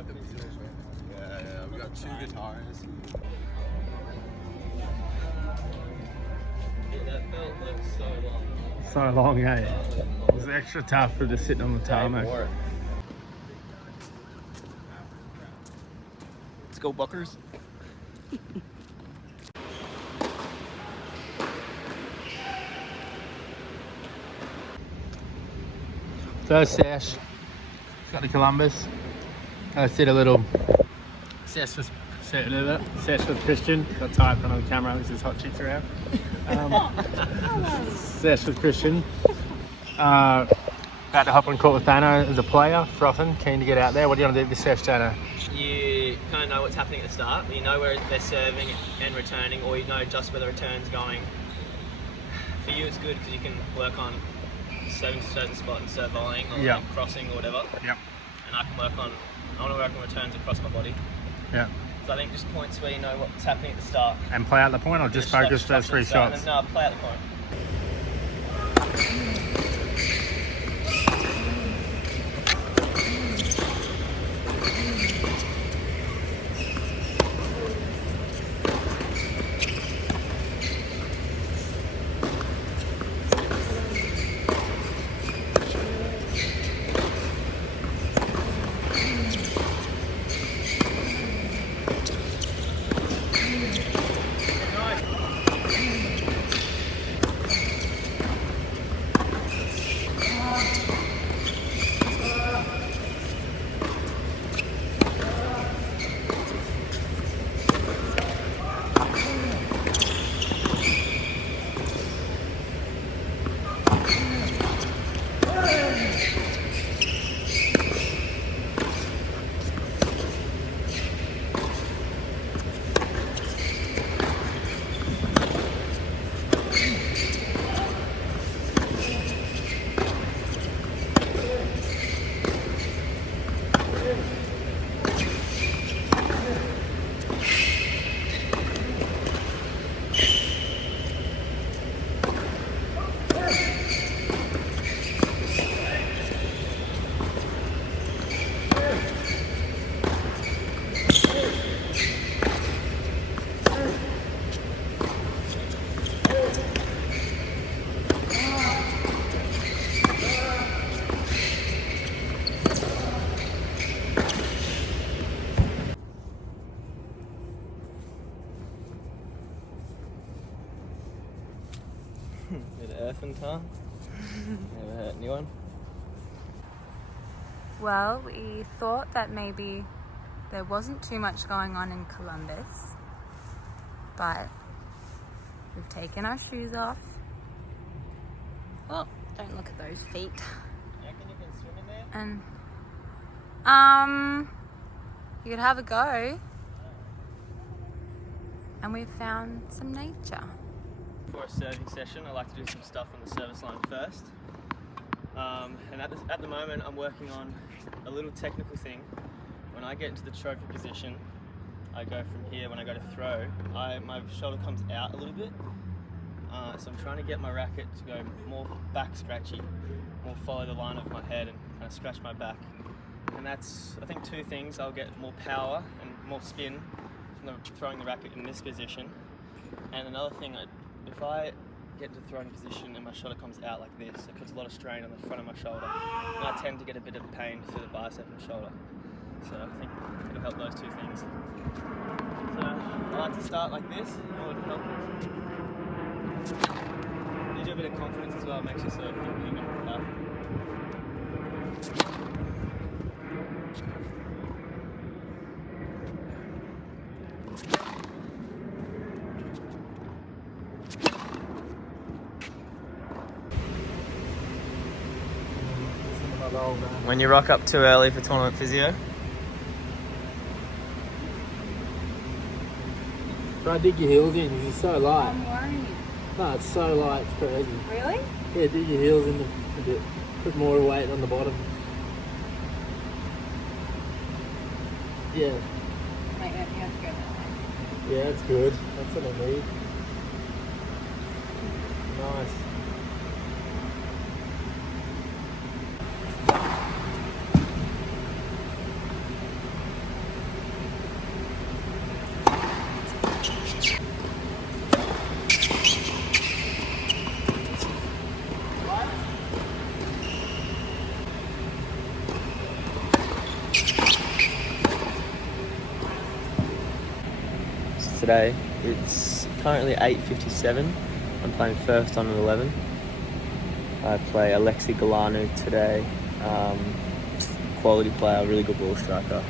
like the Beatles, right? Yeah, we got 2 guitars. That felt like so long. So long, eh? It was extra tough for just sitting on the tarmac. Let's go, Buckers. First sesh, got the Columbus. I did a little sesh with Christian. Got typed on the camera because there's hot chicks around. Sesh with Christian. About to hop on court with Dana as a player, frothing, keen to get out there. What do you want to do with this sesh, Dana? You kind of know what's happening at the start. You know where they're serving and returning, or you know just where the return's going. For you, it's good because you can work on serving to a certain spot and serve volleying or like crossing or whatever. Yep. And I want to work on returns across my body. Yeah. So I think just points where you know what's happening at the start. And play out the point, or just focus those 3 shots? No, play out the point. Bit of earthing, huh? Never hurt anyone. Well, we thought that maybe there wasn't too much going on in Columbus, but we've taken our shoes off. Well, don't look at those feet. You reckon you can swim in there? And you could have a go. And we've found some nature. For a serving session, I like to do some stuff on the service line first. And at the moment, I'm working on a little technical thing. When I get into the trophy position, I go from here. When I go to throw, my shoulder comes out a little bit. So I'm trying to get my racket to go more back scratchy, more follow the line of my head and kind of scratch my back. And that's, I think, 2 things. I'll get more power and more spin from throwing the racket in this position. And another thing, if I get into the throwing position and my shoulder comes out like this, it puts a lot of strain on the front of my shoulder. And I tend to get a bit of pain through the bicep and shoulder. So I think it'll help those 2 things. So I like to start like this, it would help. Gives you a bit of confidence as well, it makes you sort of feel human and powerful. When you rock up too early for tournament physio. Try to dig your heels in because it's so light. I'm worrying. No, it's so light, it's crazy. Really? Yeah, dig your heels in a bit. Put more weight on the bottom. Yeah. Like that, you have to go that way. Yeah, that's good. That's what I need. Nice. today. It's currently 8:57. I'm playing first on an 11. I play Alexi Galanu today. Quality player, really good ball striker.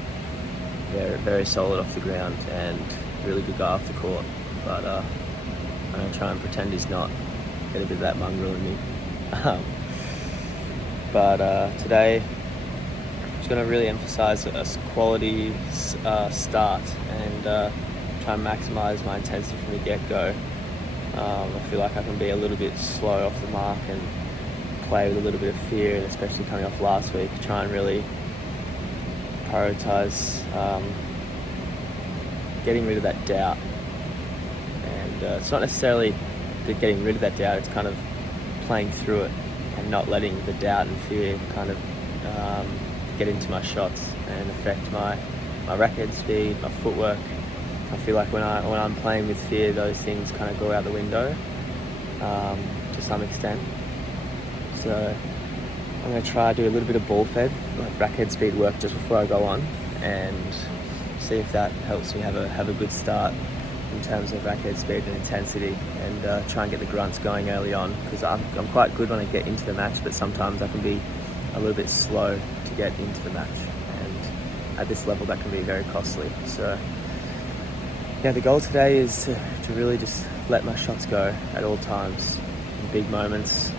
Very, very solid off the ground and really good guy off the court. But I'm going to try and pretend he's not. Get a bit of that mongrel in me. But today, I'm just going to really emphasise a quality start and try and maximise my intensity from the get-go. I feel like I can be a little bit slow off the mark and play with a little bit of fear, and especially coming off last week, try and really prioritise getting rid of that doubt. And it's not necessarily getting rid of that doubt, it's kind of playing through it and not letting the doubt and fear kind of get into my shots and affect my racket speed, my footwork. I feel like when I'm playing with fear, those things kind of go out the window to some extent. So I'm going to try to do a little bit of ball fed, like racket speed work just before I go on, and see if that helps me have a good start in terms of racket speed and intensity, and try and get the grunts going early on, because I'm quite good when I get into the match, but sometimes I can be a little bit slow to get into the match, and at this level that can be very costly. So yeah, the goal today is to really just let my shots go at all times, in big moments,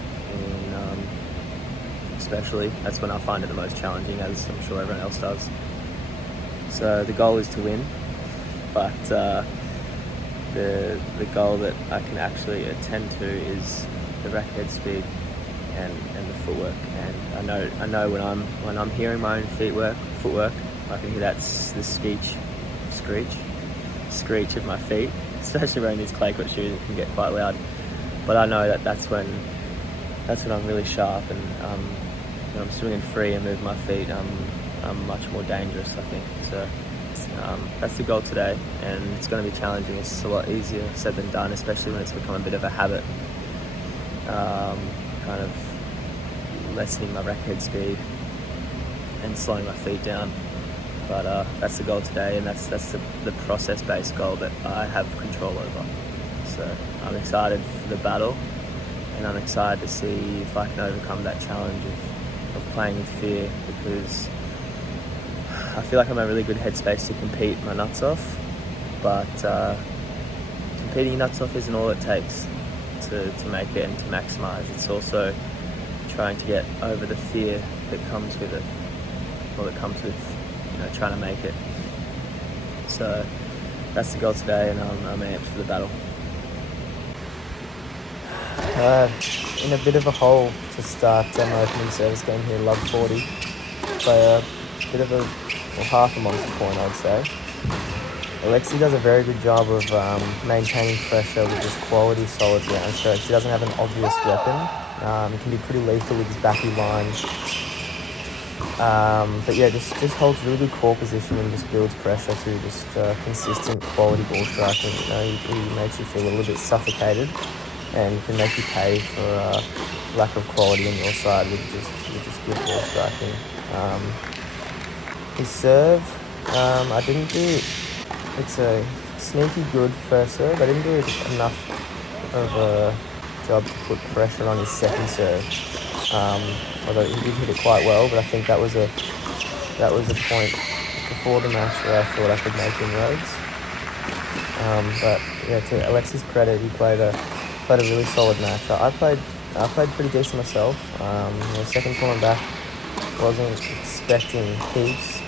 especially. That's when I find it the most challenging, as I'm sure everyone else does. So the goal is to win, but the goal that I can actually attend to is the racket speed and the footwork. And I know when I'm hearing my own footwork, I can hear that the screech of my feet, especially wearing these clay court shoes. It can get quite loud, but I know that's when I'm really sharp, and when I'm swinging free and moving my feet, I'm much more dangerous, I think. So that's the goal today, and it's going to be challenging. It's a lot easier said than done, especially when it's become a bit of a habit, kind of lessening my racket speed and slowing my feet down. But that's the goal today, and that's the process-based goal that I have control over. So I'm excited for the battle, and I'm excited to see if I can overcome that challenge of playing with fear, because I feel like I'm in a really good headspace to compete my nuts off, but competing your nuts off isn't all it takes to make it and to maximise. It's also trying to get over the fear that comes with it, or that comes with trying to make it. So that's the goal today, and I'm amped for the battle. In a bit of a hole to start my opening service game here, love 40. Play a bit of half a monster point, I'd say. Alexi does a very good job of maintaining pressure with this quality, solid ground stroke. He doesn't have an obvious weapon. He can be pretty lethal with his backy line. But yeah, just holds really good core position and just builds pressure through just consistent quality ball striking. He makes you feel a little bit suffocated, and can make you pay for lack of quality on your side with just good ball striking. His serve, I didn't do. It's a sneaky good first serve. I didn't do enough of a job to put pressure on his second serve. Although he did hit it quite well, but I think that was a point before the match where I thought I could make inroads. But yeah, to Alexi's credit, he played a really solid match. I played pretty decent myself. Second tournament back, wasn't expecting heaps.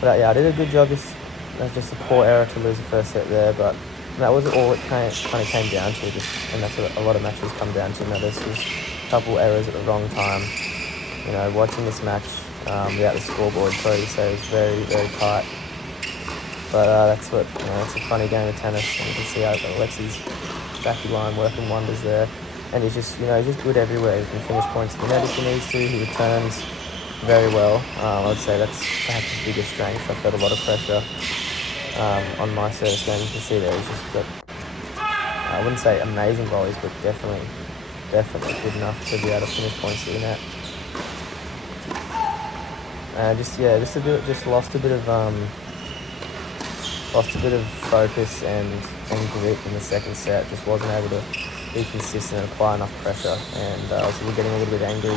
But yeah, I did a good job. That's just a poor error to lose the first set there, but that was all it kind of came down to. And that's what a lot of matches come down to. Now, there's just a couple errors at the wrong time. Watching this match without the scoreboard, probably say it was very, very tight. But that's what it's a funny game of tennis, and you can see how Alexi's backy line working wonders there. And he's just just good everywhere. He can finish points in the net if he needs to. He returns very well. I would say that's perhaps his biggest strength. I felt a lot of pressure on my service game. You can see there he's just got, I wouldn't say amazing volleys, but definitely good enough to be able to finish points in the net. Just lost a bit of lost a bit of focus and grip in the second set. Just wasn't able to be consistent and apply enough pressure, and so we're getting a little bit angry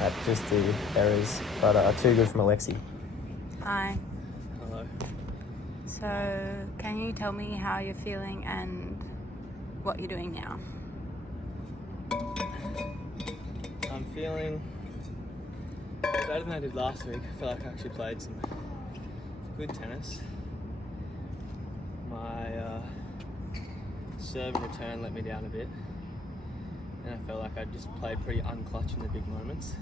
at just the errors. But too good from Alexi. Hi. Hello. So, can you tell me how you're feeling and what you're doing now? I'm feeling better than I did last week. I feel like I actually played some good tennis. My serve and return let me down a bit, and I felt like I just played pretty unclutch in the big moments,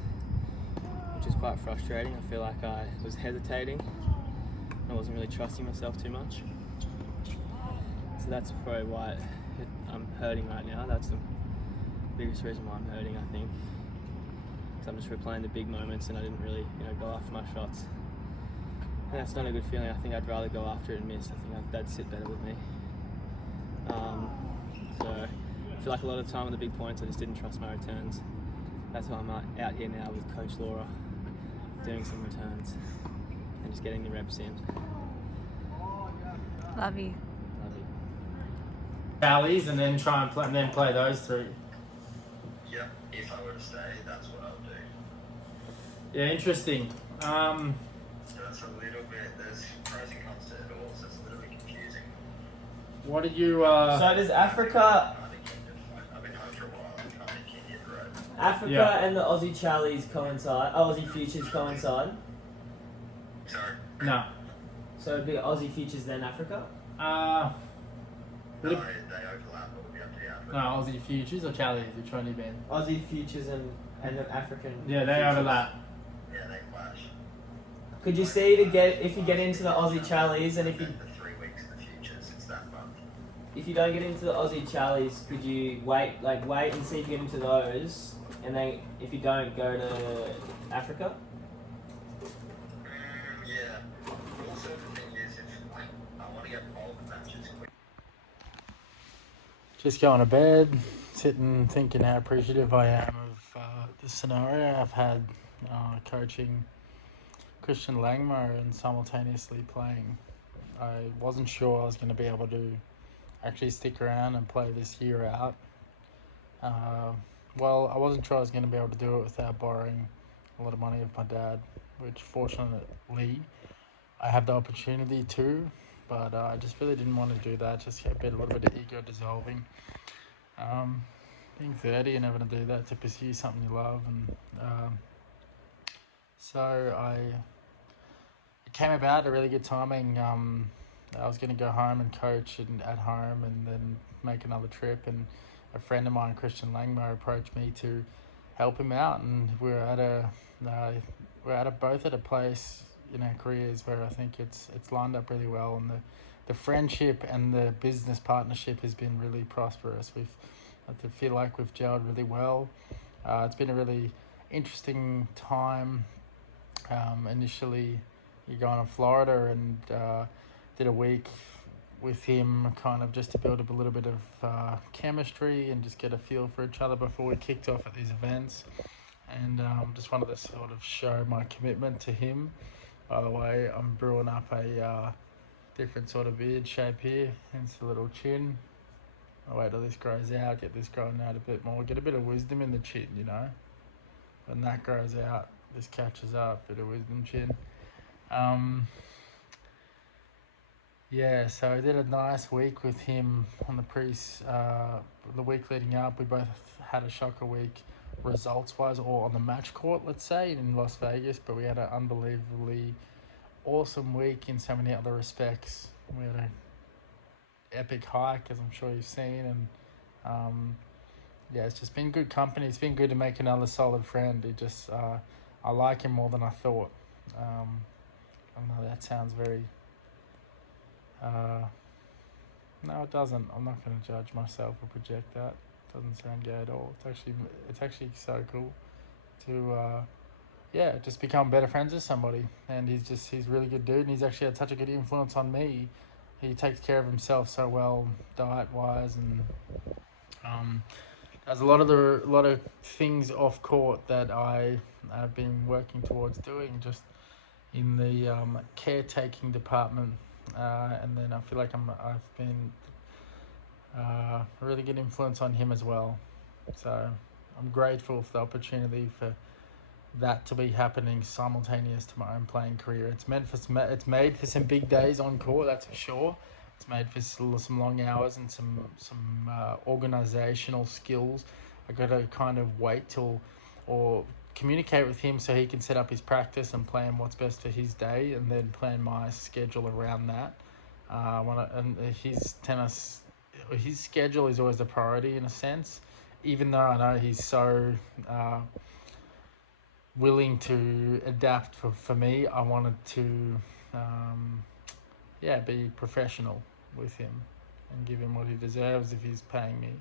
which is quite frustrating. I feel like I was hesitating. I wasn't really trusting myself too much. So that's probably why I'm hurting right now. That's the biggest reason why I'm hurting, I think. Because I'm just replaying the big moments and I didn't really, go after my shots. And that's not a good feeling. I think I'd rather go after it and miss. I think that'd sit better with me. So I feel like a lot of the time on the big points I just didn't trust my returns. That's why I'm out here now with Coach Laura, doing some returns and just getting the reps in. Love you. Love you. Tallies and then try and play those three. Yeah, if I were to stay, that's what I would do. Yeah, interesting. So that's a little bit, there's pros and cons to it all, so it's a little bit confusing. What do you? So does Africa I've been home for a while, I can't think Kenya right. Africa and the Aussie Charlies coincide? Aussie Futures coincide? Sorry. No. So it'd be Aussie Futures then Africa? No, they overlap, but we'll be up to the Africa. No, Aussie Futures or Tallies? Which one have you been? Aussie Futures and the African. Yeah, they futures. overlap. Yeah, they clash. Could you see if you get into the Aussie Charlies and if you The 3 weeks in the futures, it's that month. if you don't get into the Aussie Charlies, could you wait and see if you get into those, and then if you don't, go to Africa? Yeah. Also, the thing is, if I want to get all the matches quick. Just going to bed, sitting thinking how appreciative I am of the scenario. I've had coaching Christian Langmo and simultaneously playing. I wasn't sure I was going to be able to actually stick around and play this year out. Well, I wasn't sure I was going to be able to do it without borrowing a lot of money of my dad, which fortunately I have the opportunity to, but I just really didn't want to do that. Just a little bit of ego dissolving. Being 30 and having to do that to pursue something you love, and so it came about at a really good timing. I was going to go home and coach at home and then make another trip, and a friend of mine, Christian Langmo, approached me to help him out, and we're both at a place in our careers where I think it's lined up really well, and the friendship and the business partnership has been really prosperous. I feel like we've gelled really well. It's been a really interesting time. Initially, you're going to Florida and did a week with him, kind of just to build up a little bit of chemistry and just get a feel for each other before we kicked off at these events. And just wanted to sort of show my commitment to him. By the way, I'm brewing up a different sort of beard shape here, hence the little chin. I'll wait till this grows out, get this growing out a bit more, get a bit of wisdom in the chin, When that grows out, this catches up, bit of wisdom chin. So I did a nice week with him on the week leading up. We both had a shocker week results-wise, or on the match court, let's say, in Las Vegas, but we had an unbelievably awesome week in so many other respects. We had an epic hike, as I'm sure you've seen, and it's just been good company. It's been good to make another solid friend. I like him more than I thought. I know that sounds very no, it doesn't. I'm not going to judge myself or project that. It doesn't sound gay at all. It's actually so cool to just become better friends with somebody. And he's a really good dude, and he's actually had such a good influence on me. He takes care of himself so well, diet wise, and does a lot of things off court that I have been working towards doing. Just in the caretaking department, and then I feel like I've been a really good influence on him as well. So I'm grateful for the opportunity for that to be happening simultaneous to my own playing career. It's made for some big days on court, that's for sure. It's made for some long hours and some organisational skills. I got to kind of wait till or communicate with him so he can set up his practice and plan what's best for his day, and then plan my schedule around that. His schedule is always a priority in a sense, even though I know he's so willing to adapt for me. I wanted to be professional with him and give him what he deserves if he's paying me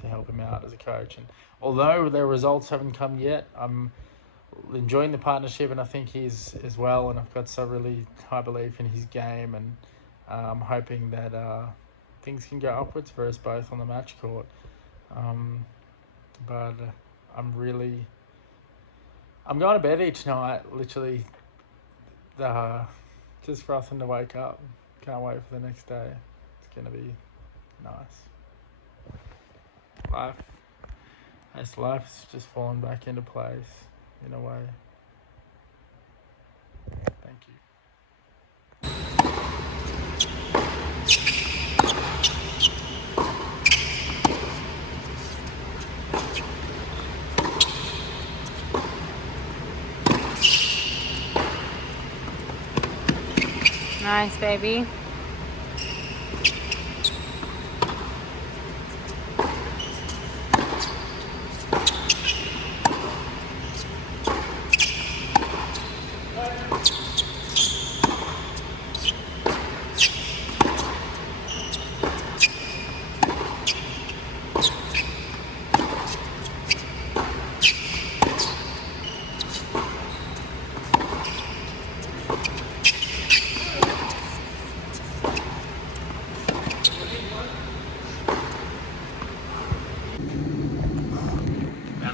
to help him out as a coach. And although the results haven't come yet, I'm enjoying the partnership, and I think he is as well, and I've got so really high belief in his game, and I'm hoping that things can go upwards for us both on the match court. But I'm going to bed each night, literally, just frothing to wake up. Can't wait for the next day. It's going to be nice. Life's just fallen back into place in a way. Thank you. Nice, baby.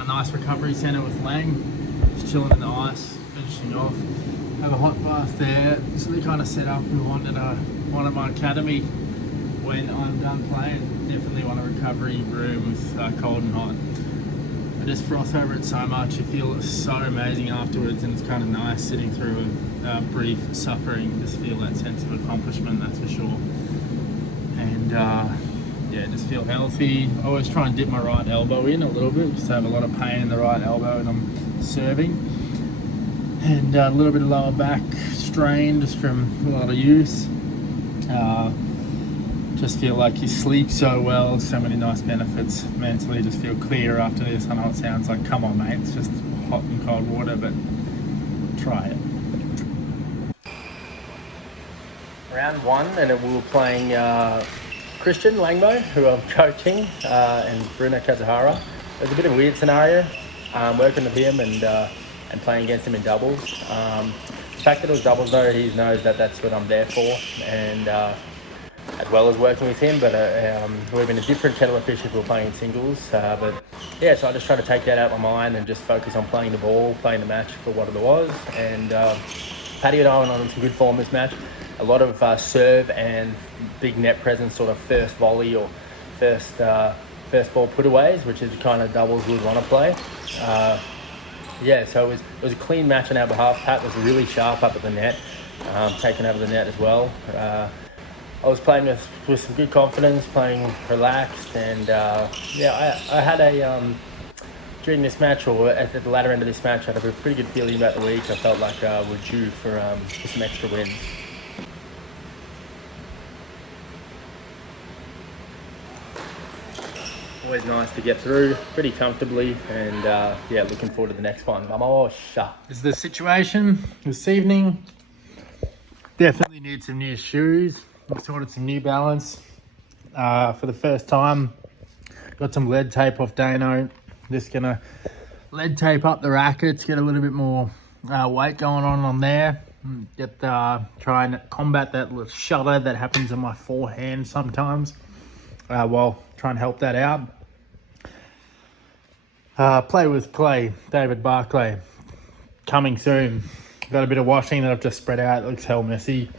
Nice recovery centre with Lang, just chilling in the ice, finishing off. Have a hot bath there. So they kind of set up and wanted one at my academy when I'm done playing. Definitely want a recovery room with cold and hot. I just froth over it so much. You feel so amazing afterwards, and it's kind of nice sitting through a brief suffering. Just feel that sense of accomplishment, that's for sure. And just feel healthy. I always try and dip my right elbow in a little bit, just have a lot of pain in the right elbow when I'm serving. And a little bit of lower back strain just from a lot of use. Just feel like you sleep so well, so many nice benefits. Mentally just feel clear after this. I know it sounds like, come on mate, it's just hot and cold water, but try it. Round one, and we were playing Christian Langbo, who I'm coaching, and Bruno Kazuhara. It was a bit of a weird scenario, working with him and playing against him in doubles. The fact that it was doubles though, he knows that that's what I'm there for, and as well as working with him, but we're in a different kettle of fish if we're playing in singles. So I just try to take that out of my mind and just focus on playing the ball, playing the match for what it was. And Paddy and I went on some good form this match. A lot of serve and big net presence, sort of first volley or first ball putaways, which is the kind of doubles we would want to play. So it was a clean match on our behalf. Pat was really sharp up at the net, taking over the net as well. I was playing with some good confidence, playing relaxed, and I had during this match, or at the latter end of this match, I had a pretty good feeling about the week. I felt like we're due for some extra wins. Always nice to get through pretty comfortably, and looking forward to the next one. This is the situation this evening. Definitely need some new shoes. I've sorted some New Balance for the first time. Got some lead tape off Dane. Just gonna lead tape up the rackets, get a little bit more weight going on there. Try and combat that little shudder that happens in my forehand sometimes. While trying to help that out. Play with Clay, David Barclay, coming soon. Got a bit of washing that I've just spread out. It looks hell messy.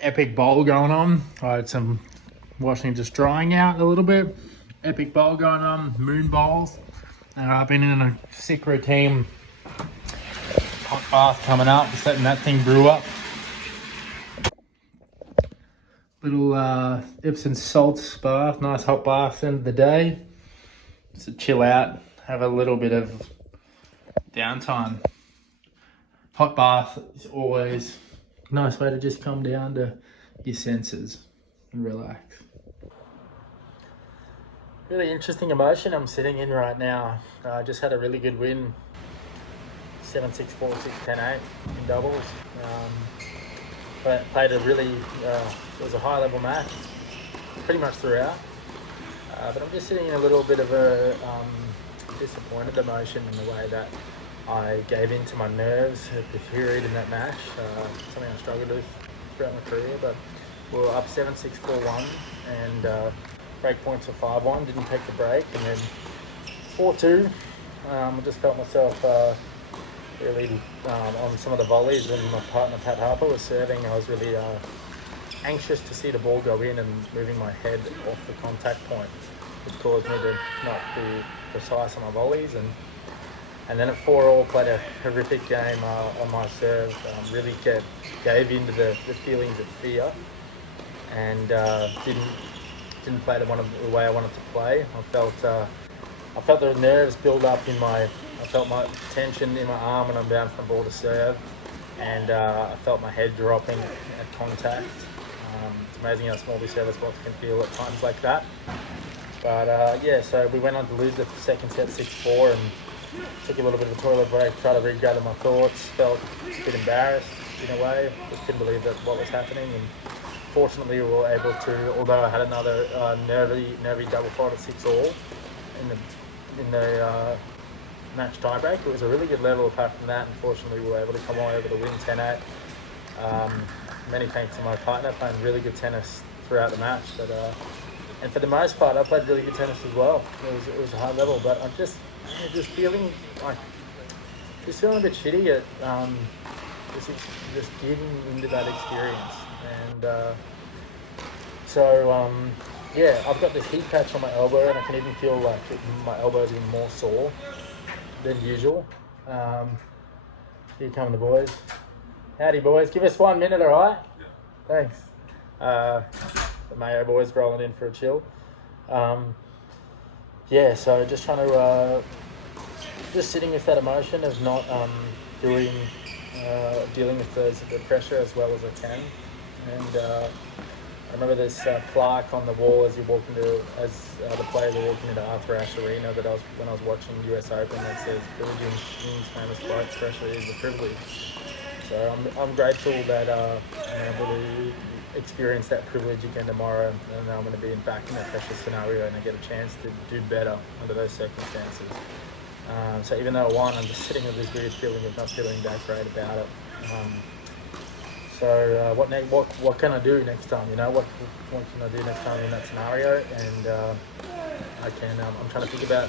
Epic bowl going on. I had some washing just drying out a little bit. Epic bowl going on. Moon bowls. And I've been in a sick routine. Hot bath coming up. Just letting that thing brew up. Little Epsom salt bath. Nice hot bath end of the day. Just to chill out. Have a little bit of downtime. Hot bath is always a nice way to just come down to your senses and relax. Really interesting emotion I'm sitting in right now. I just had a really good win. 7-6, 4-6, 10-8 in doubles. But played a really, it was a high level match pretty much throughout. But I'm just sitting in a little bit of a disappointed emotion in the way that I gave in to my nerves at the period in that match. Something I struggled with throughout my career, but we were up 7-6, 4-1 and break points for 5-1, didn't take the break, and then 4-2. I just felt myself really on some of the volleys when my partner Pat Harper was serving. I was really anxious to see the ball go in and moving my head off the contact point, which caused me to not be precise on my volleys. And then at 4-all, played a horrific game on my serve. Really gave into the feelings of fear and didn't play the way I wanted to play. I felt the nerves build up I felt my tension in my arm when I'm bouncing the ball to serve, and I felt my head dropping at contact. It's amazing how small these service spots can feel at times like that. But yeah, so we went on to lose the second set 6-4 and took a little bit of a toilet break, tried to regather my thoughts, felt a bit embarrassed in a way, just couldn't believe that what was happening. And fortunately we were able to, although I had another nervy double fault at 6-all in the match tiebreak, it was a really good level. Apart from that, unfortunately we were able to come away with a win 10-8. Many thanks to my partner, playing really good tennis throughout the match. But and for the most part, I played really good tennis as well. It was a high level, but I'm just feeling a bit shitty at just getting into that experience. And yeah, I've got this heat patch on my elbow, and I can even feel like my elbow is even more sore than usual. Here come the boys. Howdy, boys. Give us 1 minute, all right? Thanks. The Mayo boys rolling in for a chill. Yeah, so just trying to just sitting with that emotion of not dealing with the pressure as well as I can. And I remember this plaque on the wall as the players are walking into Arthur Ashe Arena when I was watching US Open that says "Privilege means famous quote, pressure is a privilege." So I'm grateful that I'm able to experience that privilege again tomorrow, and I'm going to be back in that pressure scenario and I get a chance to do better under those circumstances. So even though I won, I'm just sitting with this weird feeling of not feeling that great about it. So what can I do next time? You know, what can I do next time in that scenario? And I'm trying to think about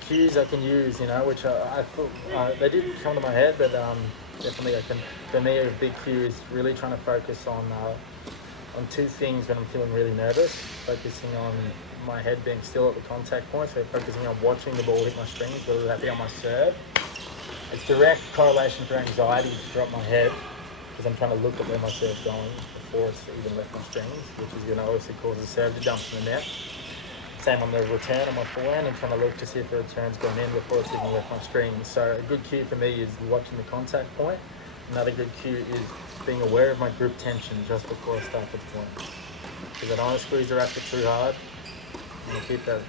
cues I can use. You know, which I thought they did come to my head, but definitely I can. For me, a big cue is really trying to focus on two things when I'm feeling really nervous. Focusing on my head being still at the contact point, so focusing on watching the ball hit my strings, whether that be on my serve. It's direct correlation for anxiety to drop my head, because I'm trying to look at where my serve's going before it's even left my strings, which is going to obviously cause the serve to dump in the net. Same on the return on my forehand, and trying to look to see if the return's gone in before it's even left my strings. So a good cue for me is watching the contact point. Another good cue is being aware of my grip tension just before I start the point. Because I don't want to squeeze the racket too hard. I'm going to keep that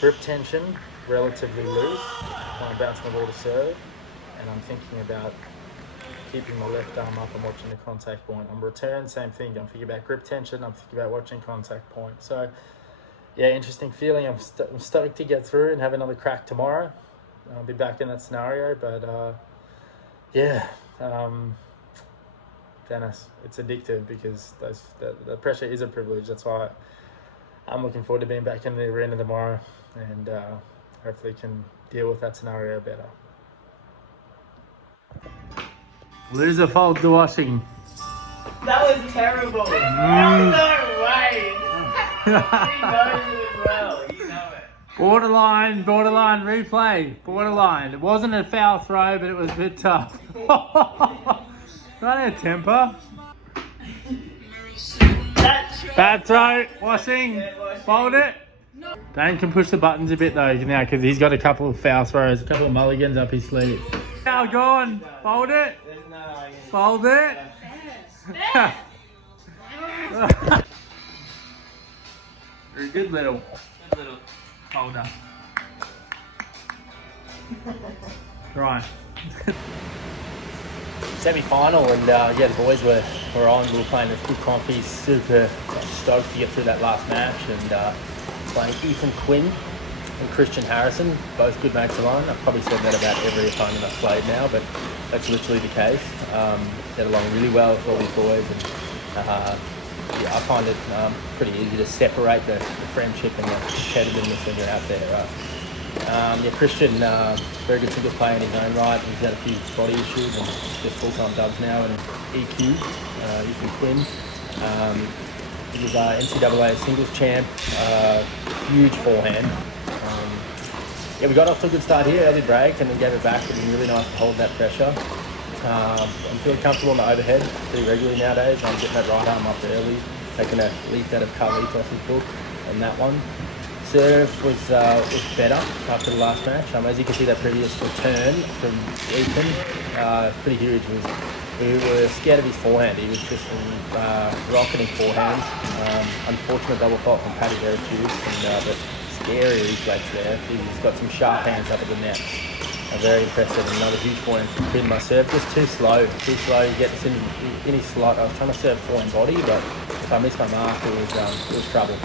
grip tension relatively loose when I'm bouncing the ball to serve. And I'm thinking about keeping my left arm up and watching the contact point. On return, same thing. I'm thinking about grip tension. I'm thinking about watching contact point. So, yeah, interesting feeling. I'm stoked to get through and have another crack tomorrow. I'll be back in that scenario. But, yeah, tennis, it's addictive because the pressure is a privilege. That's why I'm looking forward to being back in the arena tomorrow and hopefully can deal with that scenario better. Loser folds the washing. That was terrible. No way. He knows it as well. You know it. Borderline replay. Borderline. It wasn't a foul throw, but it was a bit tough. Not a temper. Bad throw. Washing. Fold it. Dane can push the buttons a bit though now because he's got a couple of foul throws, a couple of mulligans up his sleeve. Now gone. Fold it. Fold it. Very good little holder. Right. Semi-final, and yeah, the boys were on. We were playing the good confies, super stoked to get through that last match, and playing Ethan Quinn and Christian Harrison, both good mates of mine. I've probably said that about every opponent I've played now, but that's literally the case. Get along really well with all these boys, and yeah, I find it pretty easy to separate the friendship and the competitiveness when you're out there. Yeah, Christian, very good singles player in his own right. He's had a few body issues and just full-time dubs now. And EQ, Ethan Quinn, he was NCAA singles champ, huge forehand. Yeah, we got off to a good start here, early break, and then gave it back. It was really nice to hold that pressure. I'm feeling comfortable on the overhead pretty regularly nowadays. I'm getting that right arm up early, taking a leaf out of Carlito's book on that one. Serve was better after the last match. As you can see, that previous return from Ethan, pretty huge. We were scared of his forehand. He was just rocketing forehands. Unfortunate double fault from Paddy there too, but scary reflex there. He's got some sharp hands up at the net. Very impressive. Another huge forehand from Quinn. My serve just too slow. He gets in his slot. I was trying to serve forehand body, but if I missed my mark, it was trouble.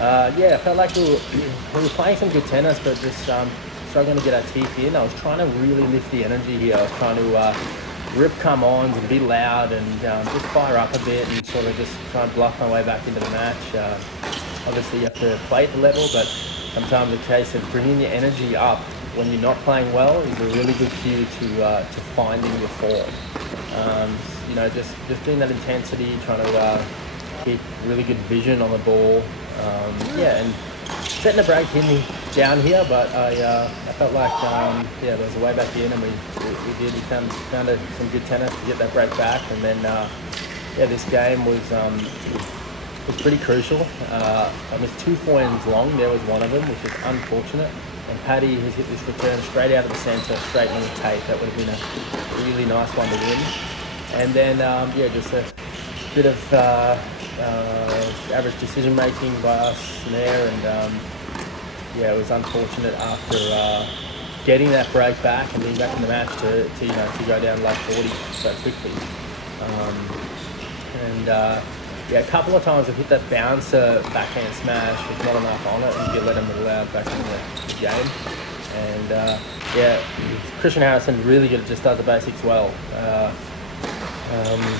Yeah, I felt like we were playing some good tennis, but just struggling to get our teeth in. I was trying to really lift the energy here. I was trying to rip come-ons and be loud and just fire up a bit and sort of just try and bluff my way back into the match. Obviously, you have to play at the level, but sometimes the case of bringing your energy up when you're not playing well is a really good cue to finding your form. You know, just doing that intensity, trying to keep really good vision on the ball. Yeah, and setting the break hit me down here, but I felt like yeah, there was a way back in, and we did. We found some good tennis to get that break back, and then yeah, this game was pretty crucial. I missed 2 forehands long. There was one of them, which is unfortunate. And Paddy has hit this return straight out of the centre, straight in the tape. That would have been a really nice one to win. And then yeah, just a bit of average decision making by us there, and yeah, it was unfortunate after getting that break back and being back in the match to go down like 40 so quickly. And yeah, a couple of times I've hit that bouncer backhand smash with not enough on it, and you let him allowed back in the game. And yeah, Christian Harrison really good, just does the basics well.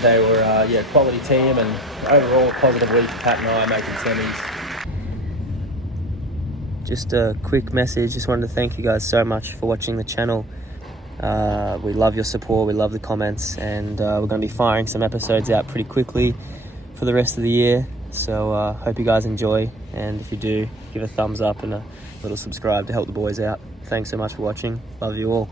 They were yeah, quality team, and overall positive week for Pat and I making semis. Just a quick message. Just wanted to thank you guys so much for watching the channel. We love your support. We love the comments, and we're going to be firing some episodes out pretty quickly for the rest of the year. So hope you guys enjoy, and if you do, give a thumbs up and a little subscribe to help the boys out. Thanks so much for watching. Love you all.